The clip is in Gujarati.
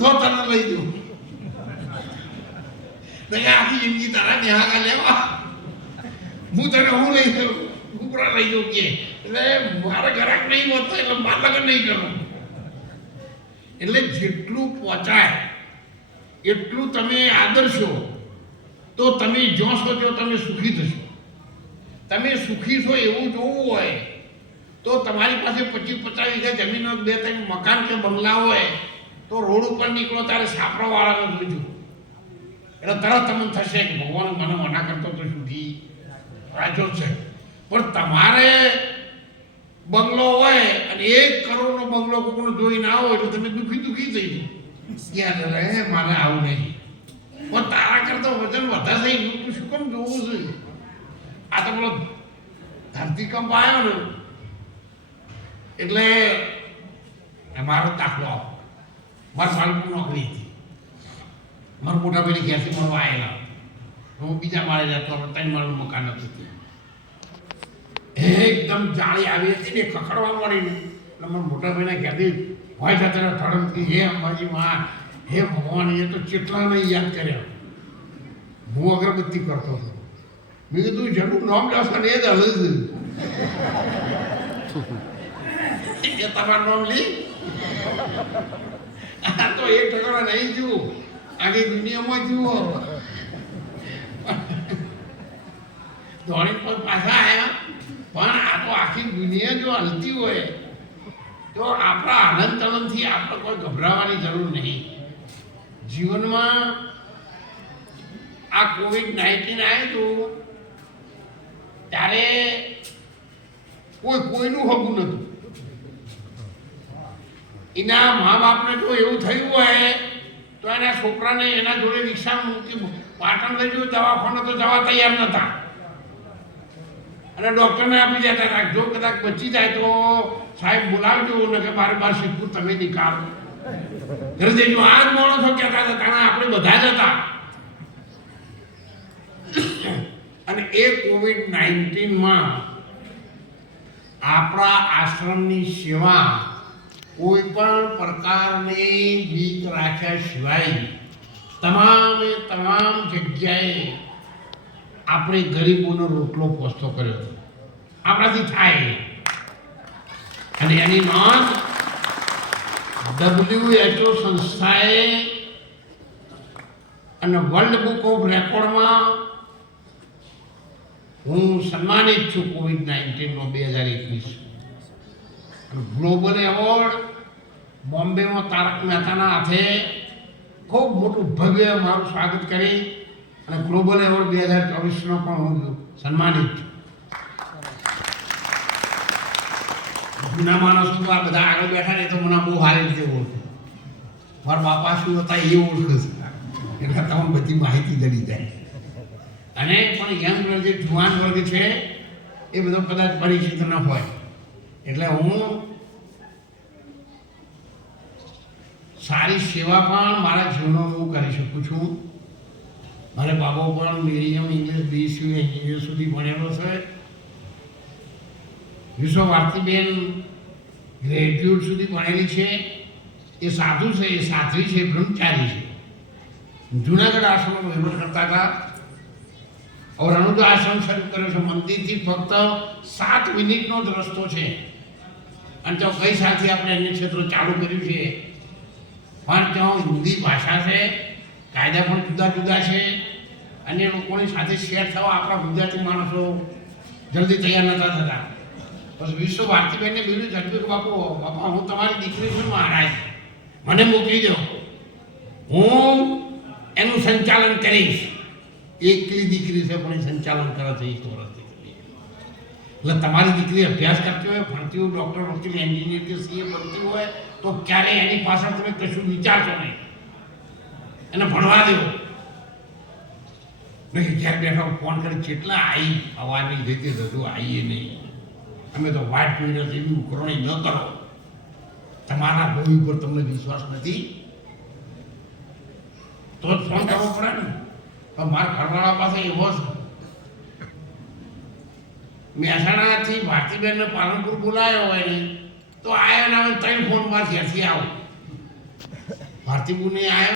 તો તને લઈ દઉં. આખી જિંદગી તારા નિહાળા લેવા હું તને હું લઈ દઉં, ઉપરા લઈ દઉં કે એટલે મારા ઘરાક નહીં હોતો એટલે મારે લગન નહીં કરું. એટલે જેટલું પહોંચાય એટલું તમે આદરશો તો તમે જોશો તો તમે સુખી થશો. તમે સુખી છો એવું જોવું હોય તો તમારી પાસે 25-50 વીઘા જમીનો 2-3 મકાન કે બંગલા હોય તો રોડ ઉપર નીકળો ત્યારે સાપરાવાળાને જોજો એટલે તરત તમને થશે કે ભગવાન મને મના કરતો તો સુખી રાજો છે. પણ તમારે બંગલો હોય અને 1 કરોડનો બંગલો કોઈનો જોઈ ના હોય એટલે તમે દુઃખી થઈ જાઓ. રે મારે આવું નહીં. પણ તારા કરતા વજન વધારે થઈ તું શું કેમ જોવું છે? આ તો પેલો ધરતીકંપ આવ્યો ને એટલે મારો દાખલો આવો. મારા સાલપુર નોકરી હતી. મારા મોટા ભાઈને ઘેરથી મળવા આવેલા. હું બીજા માળે જતો 3 માળનું મકાન હતું. એકદમ જાળી આવી હતી ને ખખડવા મળી ને એટલે મારા મોટા ભાઈના ઘેરથી હોય જતા થડમથી હે અંબાજી માં હે ભગવાન એ તો કેટલાને યાદ કર્યા. હું અગરબત્તી કરતો હતો. મેં કીધું જેનું નામ લેશે ને એ જ હલે છે તમારું નામ લી તો 1 ટકા નહીં જુઓ આખી દુનિયામાં જુઓ. દોડી પાછા આવ્યા. પણ આ તો આખી દુનિયા જો હલતી હોય તો આપણા આનંદ તલનથી આપણે કોઈ ગભરાવાની જરૂર નહીં. જીવનમાં આ COVID-19 આવ્યું ત્યારે કોઈનું હગું નહોતું. એના મા બાપને જો એવું થયું હોય તો એના છોકરાને એના જોડે રિક્ષા મૂકી પાટણ લઈ ગયું દવાખાને તો જવા તૈયાર નહોતા અને ડૉક્ટરને આપી દેતા હતા જો કદાચ બચી જાય તો સાહેબ બોલાવજો ને કે બાર સિદ્ધપુર તમે નિકાલો ઘરે જઈને આ જ માણસો કહેતા હતા કારણ આપણે બધા જ હતા. અને એ COVID-19માં આપણા આશ્રમની સેવા કોઈ પણ પ્રકારની બીક રાખ્યા સિવાય તમામ જગ્યાએ આપણે ગરીબોનો રોટલો પહોંચતો કર્યો હતો. આપણાથી થાય. અને એની નોંધ WHO સંસ્થાએ અને વર્લ્ડ બુક ઓફ રેકોર્ડમાં હું સન્માનિત છું. COVID-19નો 2021 ગ્લોબલ એવોર્ડ બોમ્બેમાં તારક મહેતાના હાથે ખૂબ મોટું ભવ્ય મારું સ્વાગત કરી અને ગ્લોબલ એવોર્ડ 2024નો પણ હું સન્માનિત છું. જૂના માણસો તો આ બધા આગળ બેઠા ને તો મને બહુ સારી રીતે ઓળખે. મારા બાપા શું હતા એ ઓળખે છે એટલે તમને બધી માહિતી જડી જાય. અને પણ યંગ વર્ગ જે જુવાન વર્ગ છે એ બધો કદાચ પરિચિત ન હોય એટલે હું સારી સેવા પણ મારા જીવનમાં હું કરી શકું છું. મારે બાબો પણ મીડિયમ ઇંગ્લિશ BSc એન્જિનિયર સુધી ભણેલો છે. વિશ્વવાર્તીબેન ગ્રેજ્યુએટ સુધી ભણેલી છે. એ સાધુ છે, એ સાધ્વી છે, બ્રહ્મચારી છે. જુનાગઢ આશ્રમમાં વહીવટ કરતા હતા. રણુદા આશ્રમ શરૂ કર્યો છે. મંદિરથી ફક્ત 7 મિનિટનો જ રસ્તો છે અને તો કઈ સાલથી આપણે અન્ય ક્ષેત્રો ચાલુ કર્યું છે. પણ ત્યાં હિન્દી ભાષા છે, કાયદા પણ જુદા જુદા છે. અન્ય લોકોની સાથે શેર થવા આપણા ગુજરાતી માણસો જલ્દી તૈયાર નહોતા થતા. બસ વિશ્વવાર્તીબેનને બીજું ઝડપી બાપા હું તમારી દીકરી છું મહારાજ, મને મોકલી દો, હું એનું સંચાલન કરીશ. એકલી દીકરી છે પણ એ સંચાલન કરે છે 1 વર્ષથી. એટલે તમારી દીકરી અભ્યાસ કરતી હોય, ભણતી હોય, ડૉક્ટર, વકીલ, એન્જિનિયર કે CA બનતી હોય તો ક્યારેય એની પાછળ તમે કશું વિચારશો નહીં. એને ભણવા દેવો. નહીં ઘેર બેઠા ફોન કરી કેટલા આવી અવાજની જતી હજુ આવીએ નહીં. અમે તો વાટ જોઈ રહ્યા એવી ઉકરણી ન કરો. તમારા ભૂમિ પર તમને વિશ્વાસ નથી તો જ ફોન કરવો પડે ને. તો મારા ઘરવાળા પાસે એવો છે. મહેસાણાથી ભારતીબેનને પાલનપુર બોલાયો હોય ને તો આવ્યો ને 3 ફોનમાં ઘેરથી આવો. ભારતી બુને આવ્યો